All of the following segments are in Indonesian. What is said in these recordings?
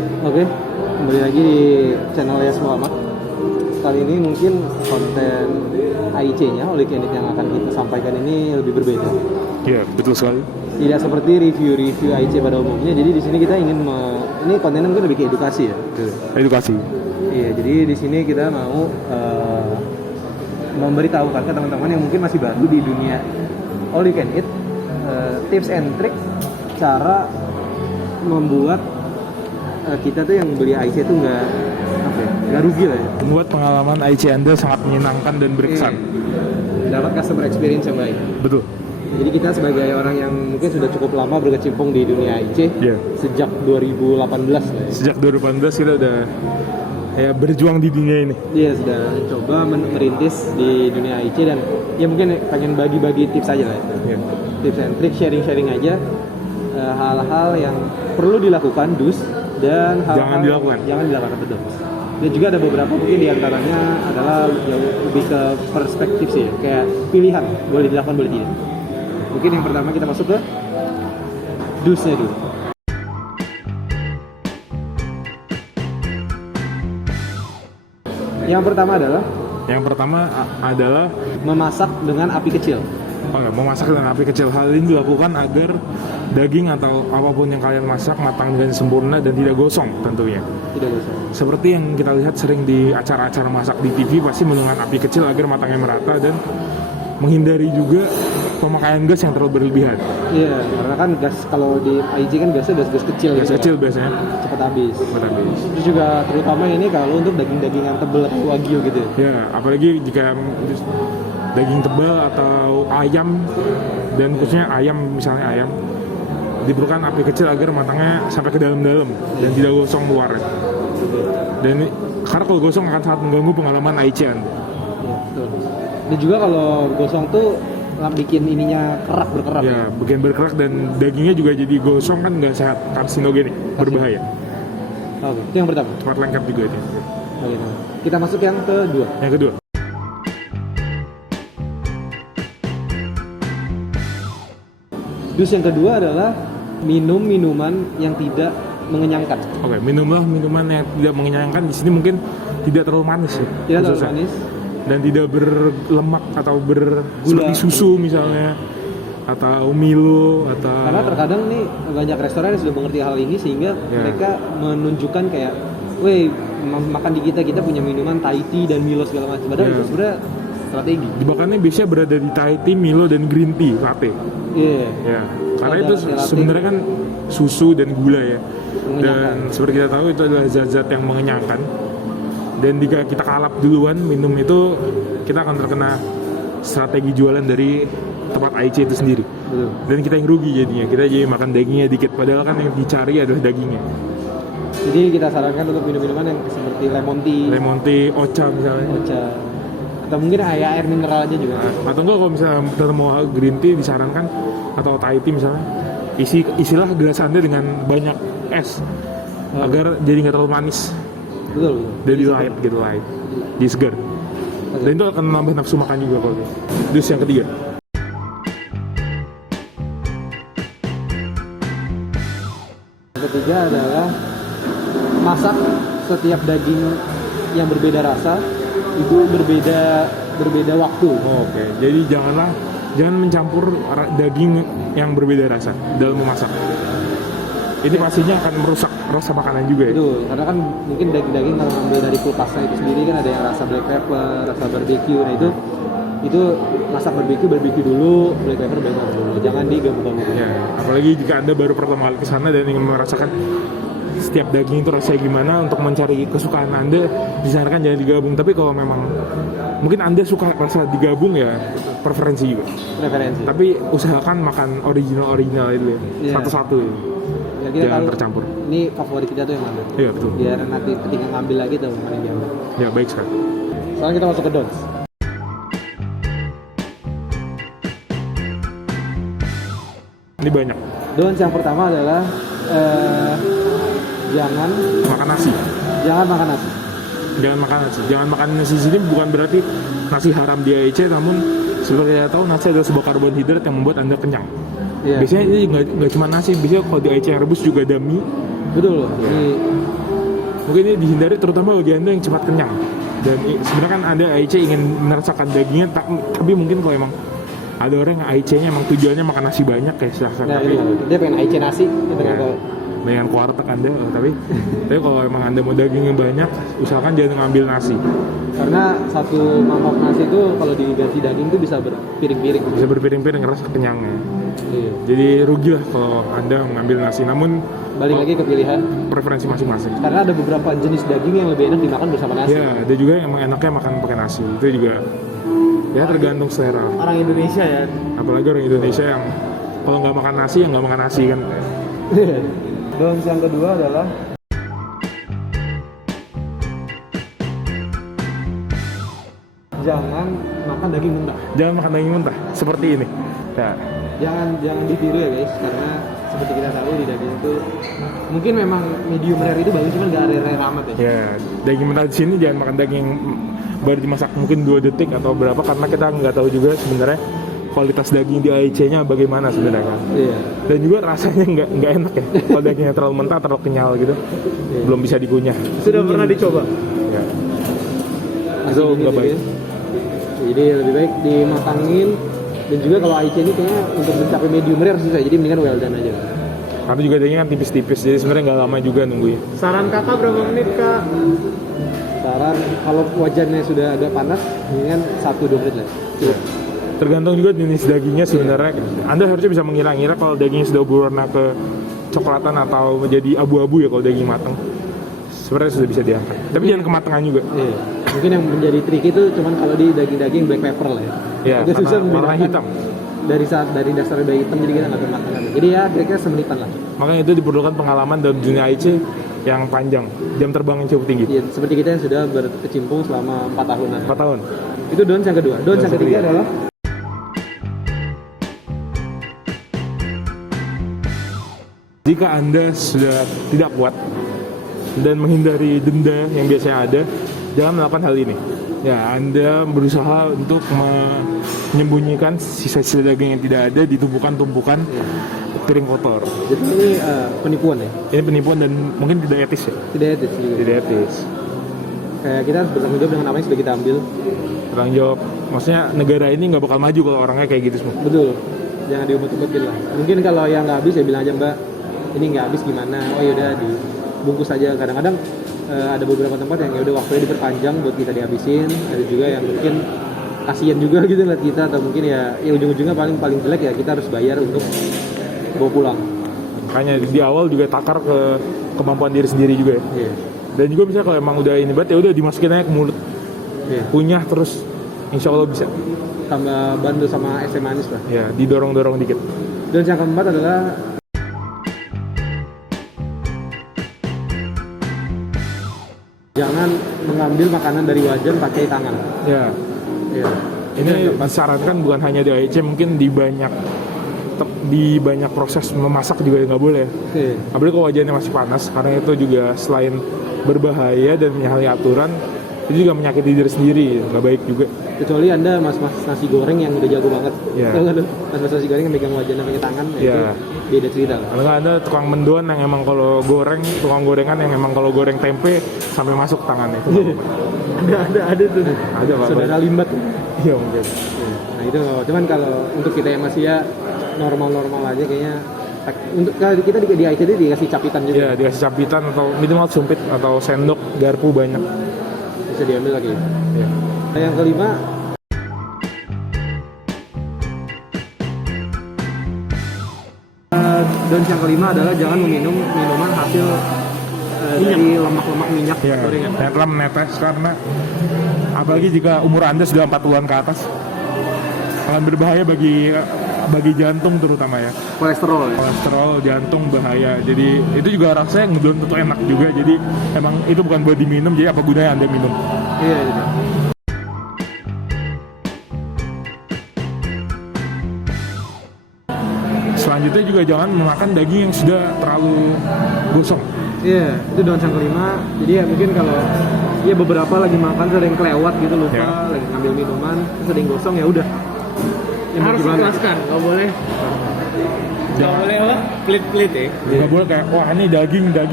Oke, kembali lagi di channel Yas Muhammad. Kali ini mungkin konten AIC-nya oleh Kenit yang akan kita sampaikan ini lebih berbeda. Iya, betul sekali. Tidak seperti review-review AIC pada umumnya. Jadi di sini kita ingin ini kontennya mungkin lebih ke edukasi ya. Edukasi. Iya, jadi di sini kita mau memberitahukan ke teman-teman yang mungkin masih baru di dunia all you can eat, tips and trick cara membuat kita tuh yang beli AIC itu nggak rugi lah ya. Membuat pengalaman AIC Anda sangat menyenangkan dan berkesan. Dapat customer experience yang baik. Betul. Jadi kita sebagai orang yang mungkin sudah cukup lama berkecimpung di dunia AIC, sejak 2018 lah ya. Sejak 2018 kita udah berjuang di dunia ini. Iya, sudah coba merintis di dunia AIC dan ya mungkin pengen bagi-bagi tips aja lah ya. Tips and trick, sharing-sharing aja hal-hal yang perlu dilakukan, dan jangan dilakukan, betul. Dan juga ada beberapa mungkin diantaranya adalah lebih ke perspektif sih, kayak pilihan boleh dilakukan boleh tidak. Mungkin yang pertama kita masuk ke dusnya dulu. Yang pertama adalah memasak dengan api kecil. Memasak dengan api kecil. Hal ini dilakukan agar daging atau apapun yang kalian masak matang dengan sempurna dan tidak gosong tentunya. Tidak gosong. Seperti yang kita lihat sering di acara-acara masak di TV, pasti menggunakan api kecil agar matangnya merata dan menghindari juga pemakaian gas yang terlalu berlebihan. Iya, karena kan gas kalau di AIC kan gasnya gas kecil. Gas kecil biasanya cepat habis. Terus juga terutama ini kalau untuk daging-daging yang tebal atau wagyu gitu. Ya, apalagi jika daging tebal atau ayam, dan khususnya ayam, misalnya ayam, diperlukan api kecil agar matangnya sampai ke dalam-dalam dan tidak gosong luarnya. Dan karena kalau gosong akan sangat mengganggu pengalaman AIC-an. Ya, betul. Dan juga kalau gosong tuh bikin ininya berkerak. Ya, bikin berkerak dan dagingnya juga jadi gosong, kan nggak sehat, karsinogenik, berbahaya. Oke, itu yang pertama. Cepat lengkap juga itu. Oke, kita masuk yang kedua. Dus yang kedua adalah minum minuman yang tidak mengenyangkan. Oke, minumlah minuman yang tidak mengenyangkan. Di sini mungkin tidak terlalu manis ya. Tidak terlalu manis. Dan tidak berlemak atau seperti susu misalnya, atau Milo, atau... Karena terkadang nih banyak restoran yang sudah mengerti hal ini sehingga mereka menunjukkan kayak, makan di kita punya minuman Thai tea dan Milo segala macam. Padahal itu sebenarnya strategi. Jebakannya biasanya berada di Thai tea, Milo, dan green tea, latte. Iya. Karena itu sebenarnya kan susu dan gula ya. Dan seperti kita tahu itu adalah zat-zat yang mengenyangkan. Dan jika kita kalap duluan minum itu, kita akan terkena strategi jualan dari tempat AIC itu sendiri. Dan kita yang rugi jadinya. Kita jadi makan dagingnya dikit, padahal kan yang dicari adalah dagingnya. Jadi kita sarankan untuk minum-minuman yang seperti lemon tea, ocha misalnya. Atau mungkin air mineral aja juga. Atau enggak, kalau misalnya kita mau green tea disarankan, atau Thai tea misalnya, isilah gelas Anda dengan banyak es agar jadi nggak terlalu manis. Betul. Jadi light, jadi segar. Dan itu akan menambah nafsu makan juga kalau gitu. Dus yang ketiga. Yang ketiga adalah masak setiap daging yang berbeda rasa itu berbeda waktu. Oke. Jadi jangan mencampur daging yang berbeda rasa dalam memasak. Ini pastinya akan merusak rasa makanan juga ya. Betul, karena kan mungkin daging-daging kalau ngambil dari kulkasnya itu sendiri kan ada yang rasa black pepper, rasa barbecue. Nah itu masak barbecue dulu, black pepper dulu. Jangan digabung-gabung. Ya, apalagi jika Anda baru pertama kali ke sana dan ingin merasakan setiap daging itu rasanya gimana, untuk mencari kesukaan Anda disarankan jangan digabung. Tapi kalau memang mungkin Anda suka rasa digabung, ya preferensi juga. Tapi usahakan makan original itu ya. Satu-satu ya. Jangan tercampur. Ini favorit kita tuh yang mana? Iya, betul. Biar nanti ketika ngambil lagi tuh mana yang diambil. Ya, baik sekali. Sekarang kita masuk ke don'ts. Ini banyak. Don'ts yang pertama adalah jangan makan nasi. Jangan makan nasi. Jangan makan nasi di sini bukan berarti nasi haram di AIC, namun seperti kita tahu nasi adalah sebuah karbohidrat yang membuat Anda kenyang. Biasanya ini nggak cuma nasi, biasanya kalau di AIC yang rebus juga ada mie, Betul. Ini Mungkin ini dihindari terutama bagi anda yang cepat kenyang. Dan sebenarnya kan anda AIC ingin merasakan dagingnya, tapi mungkin kalau emang ada orang yang AIC-nya emang tujuannya makan nasi banyak kayak silahkan. nah, Tapi dia pengen AIC nasi gitu ya, kan. dengan kuartek anda, tapi kalau emang anda mau daging yang banyak, usahakan jangan ngambil nasi. Karena satu mangkok nasi itu kalau diganti daging itu bisa berpiring-piring. Bisa berpiring-piring rasa kenyangnya. Iya. Jadi rugi lah kalau anda mengambil nasi. Namun Balik lagi ke pilihan. preferensi masing-masing. Karena ada beberapa jenis daging yang lebih enak dimakan bersama nasi. Ya, ada juga yang emang enaknya makan pakai nasi. Itu juga ya tergantung selera. Orang Indonesia ya. Apalagi orang Indonesia yang kalau nggak makan nasi ya nggak makan nasi kan. Dan yang kedua adalah jangan makan daging mentah. Jangan makan daging mentah seperti ini. Ya, Jangan ditiru ya guys, karena seperti kita tahu di daging itu mungkin memang medium rare itu bagus, cuman nggak rare amat ya. ya daging mentah di sini jangan makan daging baru dimasak mungkin 2 detik atau berapa karena kita nggak tahu juga sebenarnya kualitas daging di AIC-nya bagaimana sebenarnya kan. Iya. Dan juga rasanya nggak enak ya. Kalau dagingnya terlalu mentah, terlalu kenyal gitu, belum bisa dikunyah. Sudah pernah dicoba? Ya. Itu nggak baik. Jadi lebih baik dimatangin, dan juga kalau AIC ini kayaknya untuk mencapai medium rare susah, jadi mendingan well done aja. Karena juga dagingnya kan tipis-tipis, jadi sebenarnya nggak lama juga nungguin. Saran kakak berapa menit kak? Saran kalau wajannya sudah agak panas, mendingan 1-2 menit lah. Ya. Tergantung juga jenis dagingnya sebenarnya. Anda harusnya bisa mengira-ngira kalau dagingnya sudah berwarna ke coklatan atau menjadi abu-abu ya kalau daging matang. Sebenarnya sudah bisa diangkat. Tapi jangan kematangan juga. Iya. Mungkin yang menjadi trik itu cuman kalau di daging-daging black pepper lah ya. Ya, Itu susah karena warna membedakan hitam. dari dasar udah hitam, jadi kita nggak matangkan. Jadi ya kira-kira semenitan lah. Makanya itu diperlukan pengalaman dalam dunia AIC yang panjang, jam terbang yang cukup tinggi. Iya, seperti kita yang sudah berkecimpung selama 4 tahunan. 4 tahun. Itu dons yang kedua. Dons yang ketiga adalah Jika Anda sudah tidak kuat dan menghindari denda yang biasanya ada, jangan melakukan hal ini. Ya, Anda berusaha untuk menyembunyikan sisa-sisa daging yang tidak ada di tumpukan-tumpukan piring kotor. jadi ini penipuan ya. Ini penipuan dan mungkin tidak etis ya. Tidak etis juga. Tidak etis. Kayak kita harus bertanggung jawab dengan apa yang sudah kita ambil. Bertanggung jawab. Maksudnya negara ini nggak bakal maju kalau orangnya kayak gitu semua. Betul. Jangan diumpet-umpetin lah. Mungkin kalau yang nggak habis ya bilang aja, Mbak, ini nggak habis gimana? Oh yaudah dibungkus aja. Kadang-kadang ada beberapa tempat yang yaudah waktunya diperpanjang buat kita dihabisin. Ada juga yang mungkin kasihan juga gitu lihat kita, atau mungkin ya ujung-ujungnya paling jelek ya kita harus bayar untuk bawa pulang. Makanya di awal juga takar ke kemampuan diri sendiri juga ya. Iya. Dan juga misalnya kalau emang udah ini banget ya udah dimasukin aja ke mulut. Iya. Kunyah terus, insya Allah bisa. Tambah bantu sama es teh manis lah. Ya, didorong-dorong dikit. Dan yang keempat adalah jangan mengambil makanan dari wajan pakai tangan. Ya, Iya. ini disarankan bukan hanya di AIC, mungkin di banyak proses memasak juga nggak boleh. Iya. Apalagi kalau wajannya masih panas, karena itu juga selain berbahaya dan menyalahi aturan, itu juga menyakiti diri sendiri, nggak baik juga. Kecuali Anda mas-mas nasi goreng yang udah jago banget. Iya. Tahu nggak tuh? Mas-mas nasi goreng yang megang wajannya pakai tangan, Iya. itu beda cerita lah. Kalau nggak ada tukang mendoan yang emang kalau goreng, tukang gorengan yang emang kalau goreng tempe sampai masuk tangannya. ada tuh. Ada Pak. Saudara limbat. Iya mungkin. Nah itu cuman kalau untuk kita yang masih ya normal-normal aja kayaknya, untuk kita di ITD dikasih capitan juga. Iya, dikasih capitan atau minimal sumpit atau sendok, garpu banyak. Bisa diambil lagi. Iya. Nah, yang kelima, dan yang kelima adalah jangan meminum minuman hasil dari lemak-lemak minyak Ya, gorengan. yang telah menetes karena apalagi jika umur Anda sudah 40-an ke atas akan berbahaya bagi jantung terutama ya. Kolesterol ya. Kolesterol, jantung bahaya. Jadi itu juga rasanya belum tentu enak juga. Jadi emang itu bukan buat diminum, jadi apa gunanya Anda minum? Iya, gitu. Selanjutnya juga jangan memakan daging yang sudah terlalu gosong. Iya, itu doang yang kelima. Jadi ya mungkin kalau ya beberapa lagi makan sering kelewat gitu, lupa Ya. lagi ngambil minuman terus ada yang gosong, ya udah. Ya, Harus gimana? dijelaskan, nggak boleh Nggak boleh apa? Pelit-pelit ya. Nggak boleh kayak wah ini daging, nggak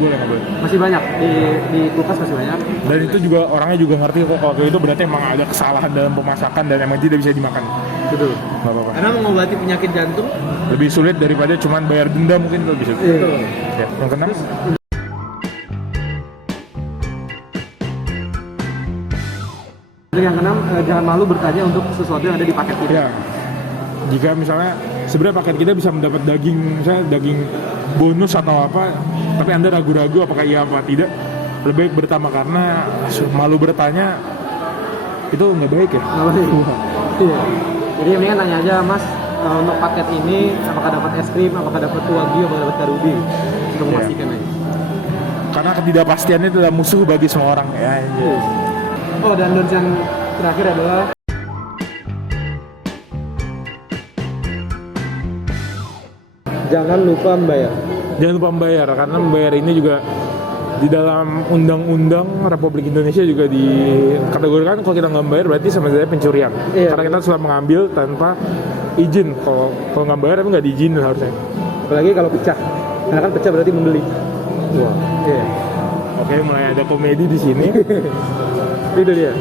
boleh. Masih banyak di kulkas, masih banyak. Dan itu juga orangnya juga ngerti kok kalau kayak itu berarti emang ada kesalahan dalam pemasakan dan emang tidak bisa dimakan. Betul. Nggak apa-apa. Karena mengobati penyakit jantung. Lebih sulit daripada cuman bayar denda mungkin kalau bisa. Iya. Ya, yang keenam Yang keenam, jangan malu bertanya untuk sesuatu yang ada di paket kita. ya. Jika misalnya sebenarnya paket kita bisa mendapat daging, misalnya daging bonus atau apa, tapi Anda ragu-ragu apakah iya apa tidak, lebih baik bertanya karena malu bertanya itu nggak baik ya. Iya. Jadi mendingan tanya aja, Mas, untuk paket ini apakah dapat es krim, apakah dapat wagyu, apakah dapat karubi, untuk memastikan aja. Karena ketidakpastiannya itu adalah musuh bagi semua orang ya. Iya. Oh, dan don'ts yang terakhir adalah jangan lupa membayar. Jangan lupa membayar, karena membayar ini juga di dalam Undang-Undang Republik Indonesia juga dikategorikan kalau kita nggak membayar berarti sama saja pencurian. Iya. Karena kita sudah mengambil tanpa izin. Kalau nggak bayar tapi nggak diizinin harusnya. Apalagi kalau pecah, karena kan pecah berarti membeli. Wah. Iya. Oke, mulai ada komedi di sini. Itu dia.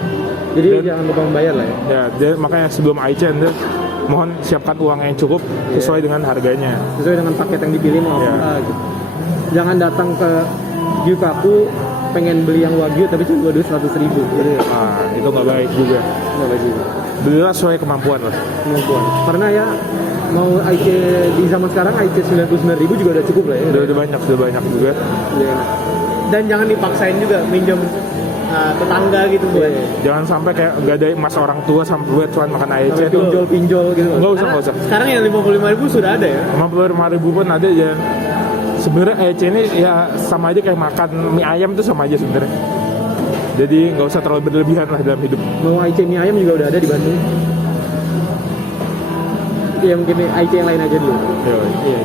Jadi Dan- jangan lupa membayar lah ya. Ya, makanya sebelum Aicha Anda mohon siapkan uang yang cukup sesuai dengan harganya. Sesuai dengan paket yang dipilih mau Iya. apa gitu. Jangan datang ke Gyukaku pengen beli yang wagyu tapi cuma duit 100.000. Jadi Itu nggak baik juga. nggak bagus. Belilah sesuai kemampuan lah. Kemampuan. Karena ya mau IC di zaman sekarang IC 99.000 juga udah cukup lah ya. Udah banyak juga. Iya. Dan jangan dipaksain juga minjem tetangga gitu buat. Iya. Jangan sampai kayak gak ada mas orang tua sampai buat cuma makan Aicha Sampai itu. pinjol gitu. Nggak usah, Karena nggak usah. sekarang yang 55.000 sudah ada ya. 55.000 pun ada ya. Sebenarnya Aicha ini ya sama aja kayak makan mie ayam itu sama aja sebenarnya. Jadi nggak usah terlalu berlebihan lah dalam hidup. Mau IC mie ayam juga udah ada di Bandung. Ya mungkin IC yang lain aja dulu. Iya.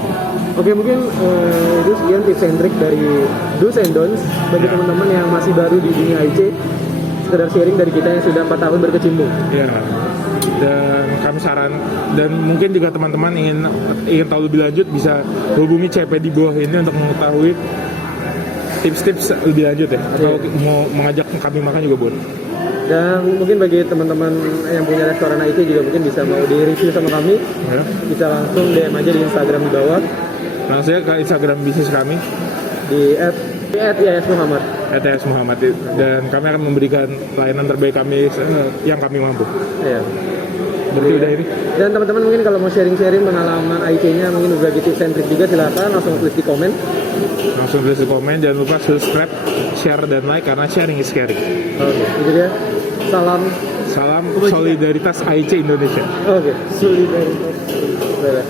Oke, mungkin itu sekian tips and trick dari do's and don'ts bagi teman-teman yang masih baru di dunia IC. Sekedar sharing dari kita yang sudah 4 tahun berkecimpung. Ya. Dan kami saran dan mungkin juga teman-teman ingin tahu lebih lanjut bisa hubungi CP di bawah ini untuk mengetahui tips-tips lebih lanjut ya. Atau mau mengajak kami makan juga boleh. Dan mungkin bagi teman-teman yang punya restoran IC juga mungkin bisa mau di-review sama kami, Ya. bisa langsung DM aja di Instagram di bawah Langsung aja ke Instagram bisnis kami di @yasmuhammad. @TS Muhammad dan kami akan memberikan layanan terbaik kami yang kami mampu. Iya. Berarti udah ini. Dan teman-teman mungkin kalau mau sharing-sharing pengalaman IC-nya mungkin juga gitu tips and trick juga silakan langsung tulis di komen. Langsung tulis di komen, jangan lupa subscribe, share dan like karena sharing is caring. Oke, itu dia. Salam. Salam solidaritas IC Indonesia. Oke, solidaritas. Dadah.